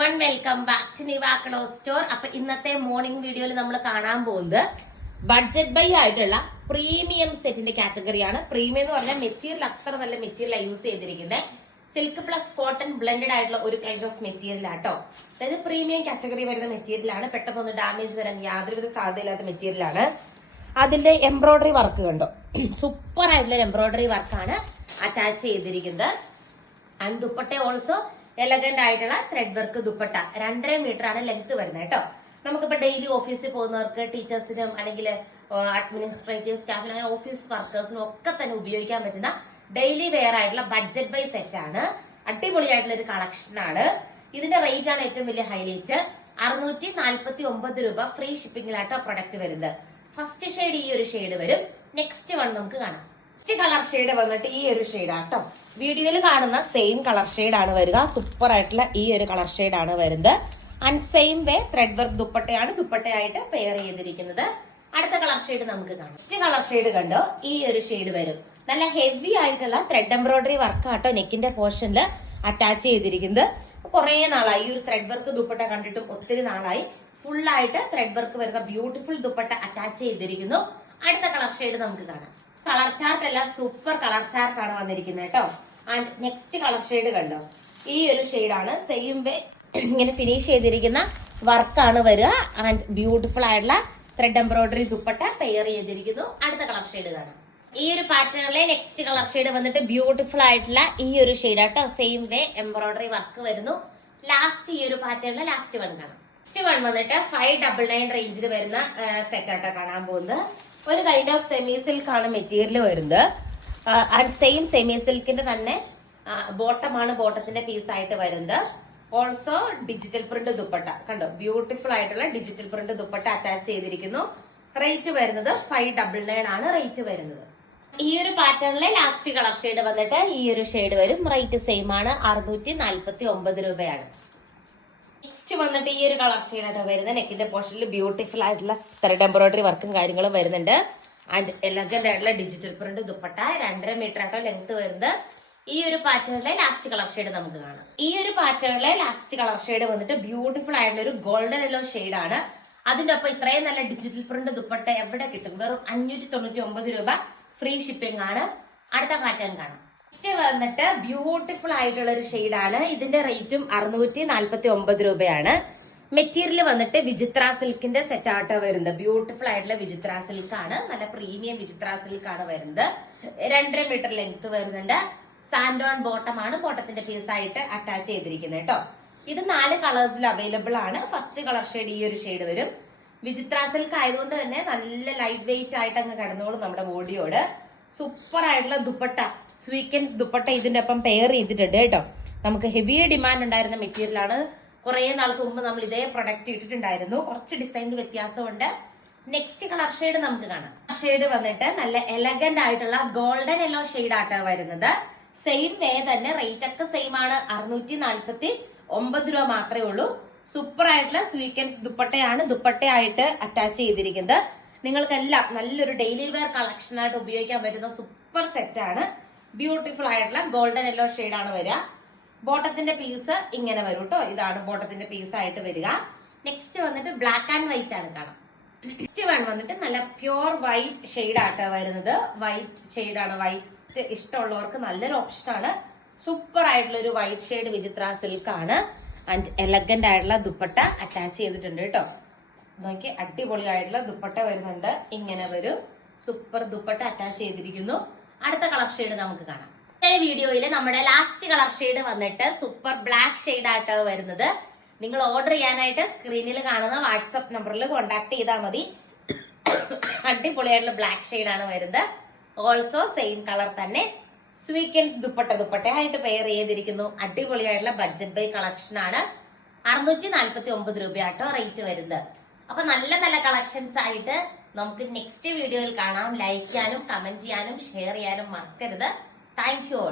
Everyone welcome back to Niva cloth store. അപ്പൊ ഇന്നത്തെ morning വീഡിയോയിൽ നമ്മൾ കാണാൻ പോകുന്നത് ബഡ്ജറ്റ് ബൈ ആയിട്ടുള്ള പ്രീമിയം സെറ്റിന്റെ കാറ്റഗറിയാണ്. പ്രീമിയം എന്ന് പറഞ്ഞാൽ മെറ്റീരിയൽ അത്ര നല്ല മെറ്റീരിയൽ യൂസ് ചെയ്തിരിക്കുന്നത്. സിൽക്ക് പ്ലസ് കോട്ടൺ ബ്ലെൻഡഡ് ആയിട്ടുള്ള ഒരു കൈൻഡ് ഓഫ് മെറ്റീരിയൽ ആട്ടോ. അതായത് പ്രീമിയം കാറ്റഗറി വരുന്ന മെറ്റീരിയൽ ആണ്. പെട്ടെന്ന് ഡാമേജ് വരാൻ യാതൊരുവിധ സാധ്യതയില്ലാത്ത മെറ്റീരിയൽ ആണ്. അതിന്റെ എംബ്രോയിഡറി വർക്ക് കണ്ടോ, സൂപ്പർ ആയിട്ടുള്ള എംബ്രോയിഡറി വർക്കാണ് അറ്റാച്ച് ചെയ്തിരിക്കുന്നത്. ആൻഡ് ദുപ്പട്ട ഓൾസോ എലഗന്റ് ആയിട്ടുള്ള ത്രെഡ് വർക്ക് ദുപ്പട്ട. 2.5 മീറ്റർ ആണ് ലെങ്ത് വരുന്നത് കേട്ടോ. നമുക്കിപ്പോ ഡെയിലി ഓഫീസിൽ പോകുന്നവർക്ക്, ടീച്ചേഴ്സിനും അല്ലെങ്കിൽ അഡ്മിനിസ്ട്രേറ്റീവ് സ്റ്റാഫിനും അങ്ങനെ ഓഫീസ് വർക്കേഴ്സിനും ഒക്കെ തന്നെ ഉപയോഗിക്കാൻ പറ്റുന്ന ഡെയിലി വെയർ ആയിട്ടുള്ള ബഡ്ജറ്റ് ബൈ സെറ്റ് ആണ്. അടിപൊളിയായിട്ടുള്ള ഒരു കളക്ഷൻ ആണ്. ഇതിന്റെ റേറ്റ് ആണ് ഏറ്റവും വലിയ ഹൈലൈറ്റ്. 649 രൂപ ഫ്രീ ഷിപ്പിംഗിലാട്ടോ പ്രൊഡക്റ്റ് വരുന്നത്. ഫസ്റ്റ് ഷെയ്ഡ് ഈ ഒരു ഷെയ്ഡ് വരും. നെക്സ്റ്റ് വൺ നമുക്ക് കാണാം. നെക്സ്റ്റ് കളർ ഷെയ്ഡ് വന്നിട്ട് ഈ ഒരു ഷെയ്ഡ് ആട്ടോ. വീഡിയോയിൽ കാണുന്ന സെയിം കളർ ഷെയ്ഡ് ആണ് വരിക. സൂപ്പർ ആയിട്ടുള്ള ഈ ഒരു കളർ ഷെയ്ഡ് ആണ് വരുന്നത്. And same way thread work ദുപ്പട്ടയാണ് ദുപ്പട്ടയായിട്ട് പെയർ ചെയ്തിരിക്കുന്നത്. അടുത്ത കളർ ഷെയ്ഡ് നമുക്ക് കാണാം. നെക്സ്റ്റ് കളർ ഷെയ്ഡ് കണ്ടോ, ഈ ഒരു ഷെയ്ഡ് വരും. നല്ല ഹെവി ആയിട്ടുള്ള ത്രെഡ് എംബ്രോയിഡറി വർക്ക് ആട്ടോ നെക്കിന്റെ പോർഷനിൽ അറ്റാച്ച് ചെയ്തിരിക്കുന്നത്. കുറെ നാളായി ഈ ഒരു ത്രെഡ് വർക്ക് ദുപ്പട്ട കണ്ടിട്ടും ഒത്തിരി നാളായി. ഫുൾ ആയിട്ട് ത്രെഡ് വർക്ക് വരുന്ന ബ്യൂട്ടിഫുൾ ദുപ്പട്ട അറ്റാച്ച് ചെയ്തിരിക്കുന്നു. അടുത്ത കളർ ഷെയ്ഡ് നമുക്ക് കാണാം. കളർ ചാർട്ട് എല്ലാം സൂപ്പർ കളർ ചാർട്ട് ആണ് വന്നിരിക്കുന്നത് കേട്ടോ. ആൻഡ് നെക്സ്റ്റ് കളർ ഷെയ്ഡ് കണ്ടോ, ഈ ഒരു ഷെയ്ഡാണ്. സെയിം വേ ഇങ്ങനെ ഫിനിഷ് ചെയ്തിരിക്കുന്ന വർക്കാണ് വരിക. ആൻഡ് ബ്യൂട്ടിഫുൾ ആയിട്ടുള്ള ത്രെഡ് എംബ്രോയിഡറി ദുപ്പട്ട പെയർ ചെയ്തിരിക്കുന്നു. അടുത്ത കളർ ഷെയ്ഡ് കാണാം. ഈ ഒരു പാറ്റേണിലെ നെക്സ്റ്റ് കളർ ഷെയ്ഡ് വന്നിട്ട് ബ്യൂട്ടിഫുൾ ആയിട്ടുള്ള ഈ ഒരു ഷെയ്ഡ് ആട്ടോ. സെയിം വേ എംബ്രോയിഡറി വർക്ക് വരുന്നു. ലാസ്റ്റ് ഈ ഒരു പാറ്റേണിലെ ലാസ്റ്റ് വൺ കാണാം. നെക്സ്റ്റ് വൺ വന്നിട്ട് 599 റേഞ്ചിൽ വരുന്ന സെറ്റ് ആട്ടോ കാണാൻ പോകുന്നത്. ഒരു കൈൻഡ് ഓഫ് സെമി സിൽക്ക് ആണ് മെറ്റീരിയൽ വരുന്നത്. ആൻഡ് സെയിം സെമി സിൽക്കിന്റെ തന്നെ ബോട്ടമാണ് ബോട്ടത്തിന്റെ പീസ് ആയിട്ട് വരുന്നത്. ഓൾസോ ഡിജിറ്റൽ പ്രിന്റ് ദുപ്പട്ട കണ്ടോ, ബ്യൂട്ടിഫുൾ ആയിട്ടുള്ള ഡിജിറ്റൽ പ്രിന്റ് ദുപ്പട്ട അറ്റാച്ച് ചെയ്തിരിക്കുന്നു. റേറ്റ് വരുന്നത് 599 ആണ് റേറ്റ് വരുന്നത്. ഈ ഒരു പാറ്റേണിലെ ലാസ്റ്റ് കളർ ഷെയ്ഡ് വന്നിട്ട് ഈ ഒരു ഷെയ്ഡ് വരും. റേറ്റ് സെയിം ആണ്, 649 രൂപയാണ്. നെക്സ്റ്റ് വന്നിട്ട് ഈ ഒരു കളർ ഷെയ്ഡാണ് വരുന്നത്. നെക്കിന്റെ പോർഷനിൽ ബ്യൂട്ടിഫുൾ ആയിട്ടുള്ള ത്രെഡ് എംബ്രോയിഡറി വർക്കും കാര്യങ്ങളും വരുന്നുണ്ട്. ആൻഡ് എലഗന്റ് ആയിട്ടുള്ള ഡിജിറ്റൽ പ്രിന്റ് ദുപ്പട്ട 2.5 മീറ്റർ ആട്ടോ ലെങ്ത് വരുന്നത്. ഈ ഒരു പാറ്റേണിലെ ലാസ്റ്റ് കളർ ഷെയ്ഡ് നമുക്ക് കാണാം. ഈ ഒരു പാറ്റേണിലെ ലാസ്റ്റ് കളർ ഷെയ്ഡ് വന്നിട്ട് ബ്യൂട്ടിഫുൾ ആയിട്ടുള്ള ഒരു ഗോൾഡൻ യെല്ലോ ഷെയ്ഡ് ആണ്. അതിന്റെ ഒപ്പം ഇത്രയും നല്ല ഡിജിറ്റൽ പ്രിന്റ് ദുപ്പട്ട എവിടെ കിട്ടും? വെറും 599 രൂപ ഫ്രീ ഷിപ്പിംഗ് ആണ്. അടുത്ത പാറ്റേൺ കാണാം. നെക്സ്റ്റ് വന്നിട്ട് ബ്യൂട്ടിഫുൾ ആയിട്ടുള്ള ഒരു ഷെയ്ഡാണ്. ഇതിന്റെ റേറ്റും 649 രൂപയാണ്. മെറ്റീരിയൽ വന്നിട്ട് വിചിത്ര സിൽക്കിന്റെ സെറ്റ് ആട്ടോ വരുന്നത്. ബ്യൂട്ടിഫുൾ ആയിട്ടുള്ള വിചിത്ര സിൽക്ക് ആണ്. നല്ല പ്രീമിയം വിചിത്ര സിൽക്ക് ആണ് വരുന്നത്. 2.5 മീറ്റർ ലെങ്ത് വരുന്നുണ്ട്. സാൻഡോൺ ബോട്ടം ആണ് ബോട്ടത്തിന്റെ പീസ് ആയിട്ട് അറ്റാച്ച് ചെയ്തിരിക്കുന്നത് കേട്ടോ. ഇത് 4 കളേഴ്സിൽ അവൈലബിൾ ആണ്. ഫസ്റ്റ് കളർ ഷെയ്ഡ് ഈ ഒരു ഷെയ്ഡ് വരും. വിചിത്ര സിൽക്ക് ആയതുകൊണ്ട് തന്നെ നല്ല ലൈറ്റ് വെയിറ്റ് ആയിട്ട് അങ്ങ് കിടന്നോളും നമ്മുടെ ബോഡിയോട്. സൂപ്പർ ആയിട്ടുള്ള ദുപ്പട്ട, സ്വീക്കൻസ് ദുപ്പട്ട ഇതിന്റെ ഒപ്പം പെയർ ചെയ്തിട്ടുണ്ട് കേട്ടോ. നമുക്ക് ഹെവി ഡിമാൻഡ് ഉണ്ടായിരുന്ന മെറ്റീരിയൽ ആണ്. കുറെ നാൾക്ക് മുമ്പ് നമ്മൾ ഇതേ പ്രൊഡക്റ്റ് ഇട്ടിട്ടുണ്ടായിരുന്നു. കുറച്ച് ഡിസൈനിൽ വ്യത്യാസമുണ്ട്. നെക്സ്റ്റ് കളർ ഷെയ്ഡ് നമുക്ക് കാണാം. ഷെയ്ഡ് വന്നിട്ട് നല്ല എലഗന്റ് ആയിട്ടുള്ള ഗോൾഡൻ യെല്ലോ ഷെയ്ഡ് ആട്ടോ വരുന്നത്. സെയിം വേ തന്നെ റേറ്റ് ഒക്കെ സെയിം ആണ്. 649 രൂപ മാത്രമേ ഉള്ളൂ. സൂപ്പർ ആയിട്ടുള്ള സ്വീക്കൻസ് ദുപ്പട്ടയാണ് ദുപ്പട്ടയായിട്ട് അറ്റാച്ച് ചെയ്തിരിക്കുന്നത്. നിങ്ങൾക്കെല്ലാം നല്ലൊരു ഡെയിലി വെയർ കളക്ഷൻ ആയിട്ട് ഉപയോഗിക്കാൻ പറ്റുന്ന സൂപ്പർ സെറ്റ് ആണ്. ബ്യൂട്ടിഫുൾ ആയിട്ടുള്ള ഗോൾഡൻ യെല്ലോ ഷെയ്ഡ് ആണ് വരിക. ബോട്ടത്തിന്റെ പീസ് ഇങ്ങനെ വരും കേട്ടോ. ഇതാണ് ബോട്ടത്തിന്റെ പീസ് ആയിട്ട് വരിക. നെക്സ്റ്റ് വന്നിട്ട് ബ്ലാക്ക് ആൻഡ് വൈറ്റ് ആണ് കാണാം. നെക്സ്റ്റ് വൺ വന്നിട്ട് നല്ല പ്യുവർ വൈറ്റ് ഷെയ്ഡ് ആട്ടോ വരുന്നത്. വൈറ്റ് ഷെയ്ഡാണ്. വൈറ്റ് ഇഷ്ടമുള്ളവർക്ക് നല്ലൊരു ഓപ്ഷൻ ആണ്. സൂപ്പർ ആയിട്ടുള്ള ഒരു വൈറ്റ് ഷെയ്ഡ് വിചിത്ര സിൽക്ക് ആണ്. ആൻഡ് എലഗന്റ് ആയിട്ടുള്ള ദുപ്പട്ട അറ്റാച്ച് ചെയ്തിട്ടുണ്ട് കേട്ടോ. നോക്കി, അടിപൊളിയായിട്ടുള്ള ദുപ്പട്ട വരുന്നുണ്ട്. ഇങ്ങനെ വരും. സൂപ്പർ ദുപ്പട്ട അറ്റാച്ച് ചെയ്തിരിക്കുന്നു. അടുത്ത കളർ ഷെയ്ഡ് നമുക്ക് കാണാം. ഈ വീഡിയോയില് നമ്മുടെ ലാസ്റ്റ് കളർ ഷെയ്ഡ് വന്നിട്ട് സൂപ്പർ ബ്ലാക്ക് ഷെയ്ഡ് ആട്ടോ വരുന്നത്. നിങ്ങൾ ഓർഡർ ചെയ്യാനായിട്ട് സ്ക്രീനിൽ കാണുന്ന വാട്സ്ആപ്പ് നമ്പറിൽ കോൺടാക്ട് ചെയ്താൽ മതി. അടിപൊളിയായിട്ടുള്ള ബ്ലാക്ക് ഷെയ്ഡ് ആണ് വരുന്നത്. ഓൾസോ സെയിം കളർ തന്നെ സ്വീക്കൻസ് ദുപ്പട്ടയായിട്ട് പെയർ ചെയ്തിരിക്കുന്നു. അടിപൊളിയായിട്ടുള്ള ബഡ്ജറ്റ് ബൈ കളക്ഷൻ ആണ്. 649 രൂപയാട്ടോ റേറ്റ് വരുന്നത്. അപ്പൊ നല്ല നല്ല കളക്ഷൻസ് ആയിട്ട് നമുക്ക് നെക്സ്റ്റ് വീഡിയോയിൽ കാണാം. ലൈക്ക് ചെയ്യാനും കമന്റ് ചെയ്യാനും ഷെയർ ചെയ്യാനും മറക്കരുത്. Thank you.